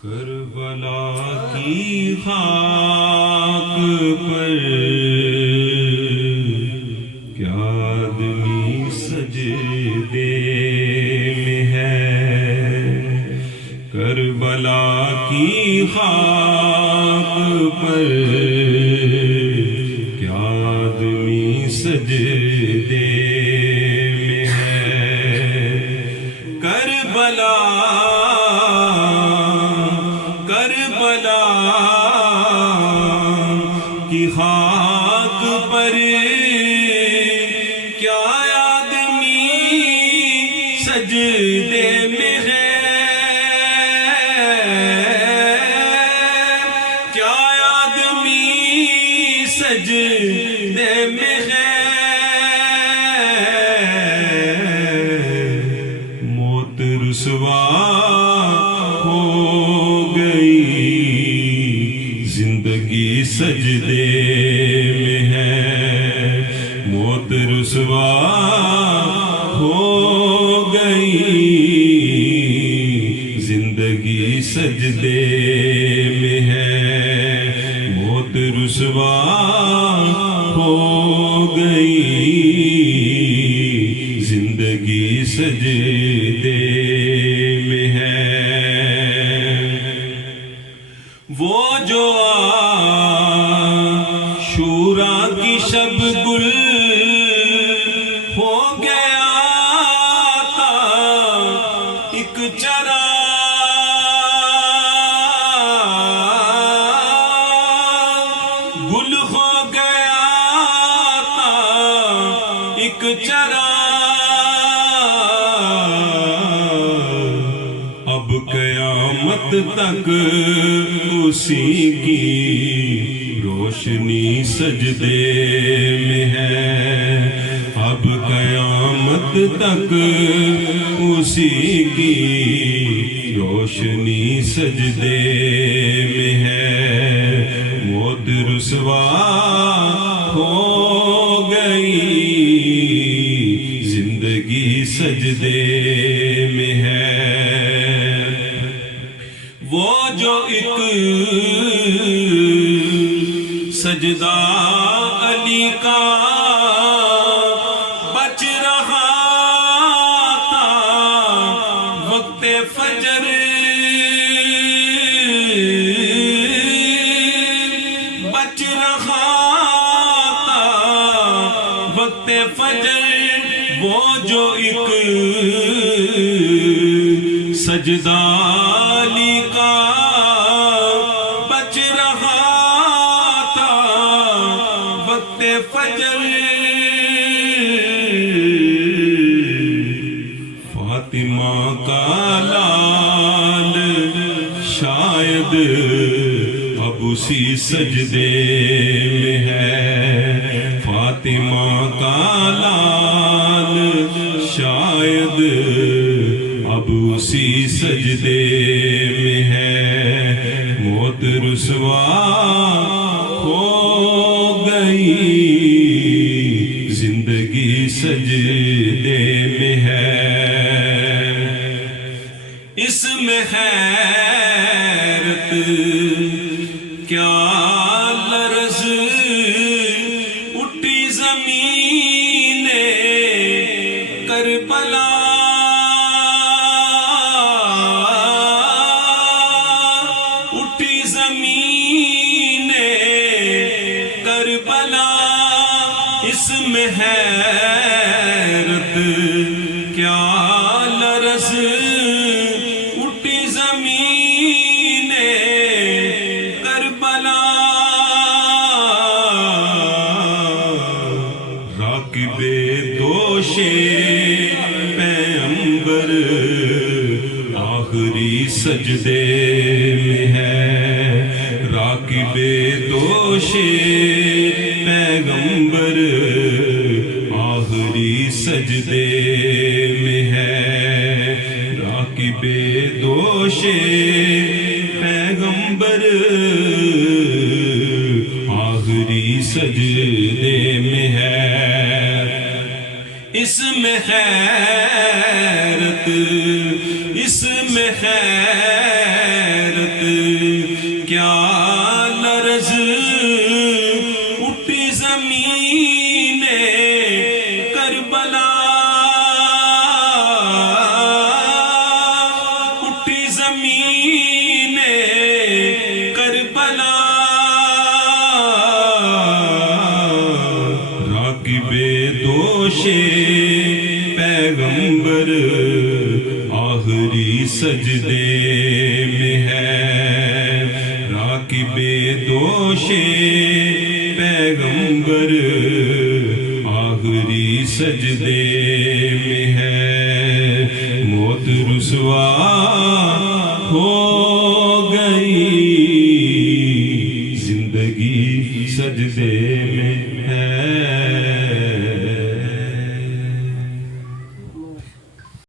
کربلا کی خاک پر کیا آدمی سجدے میں ہے، کربلا کی خاک پر کیا آدمی سجدے میں ہے، کربلا کی خاک پر کیا آدمی سجدے میں ہے، کیا آدمی سجدے میں ہے، موت رسوا ہو گئی، زندگی سجدے میں ہے، موت رسوا ہو گئی، زندگی سجدے میں ہے، موت رسوا ہو گئی، زندگی سجدے میں ہے، وہ جو شورا کی شب گل ہو گیا تھا، ایک چرا گل ہو گیا تھا، ایک چرا اب قیامت تک اسی کی روشنی سجدے میں ہے، اب قیامت تک اسی کی روشنی سجدے میں ہے، موت رسوا ہو گئی، زندگی سجدے میں ہے، وہ جو ایک سجدہ علی کا بچ رہا تھا، وقت فجر بچ رہا تھا، وقت فجر، وہ جو ایک سجدہ علی کا بچ رہا تھا، وقت فجر، فاطمہ کا لال شاید اب اسی سجدے میں ہے، فاطمہ کا لال شاید اب اسی سجدے میں ہے، موت رسوا ہو گئی، زندگی سجدے میں ہے، اس میں حیرت کیا لرز اٹھی زمین کربلا، اٹھی زمین کربلا، اس میں حیرت کیا لرز اٹھی زمین کربلا، راکب دوش پیغمبر آخری سجدے میں ہے، راکب دوش پیغمبر آخری سجدے میں ہے، راکب دوش پیغمبر آخری سجدے میں ہے، اس میں حیرت، اس میں حیرت کیا لرز اٹھی زمین کربلا، اٹھی زمین کربلا، راکب دوش پیغمبر آخری سجدے میں ہے، راکب دوش پیغمبر آخری سجدے میں ہے، موت رسوا ہو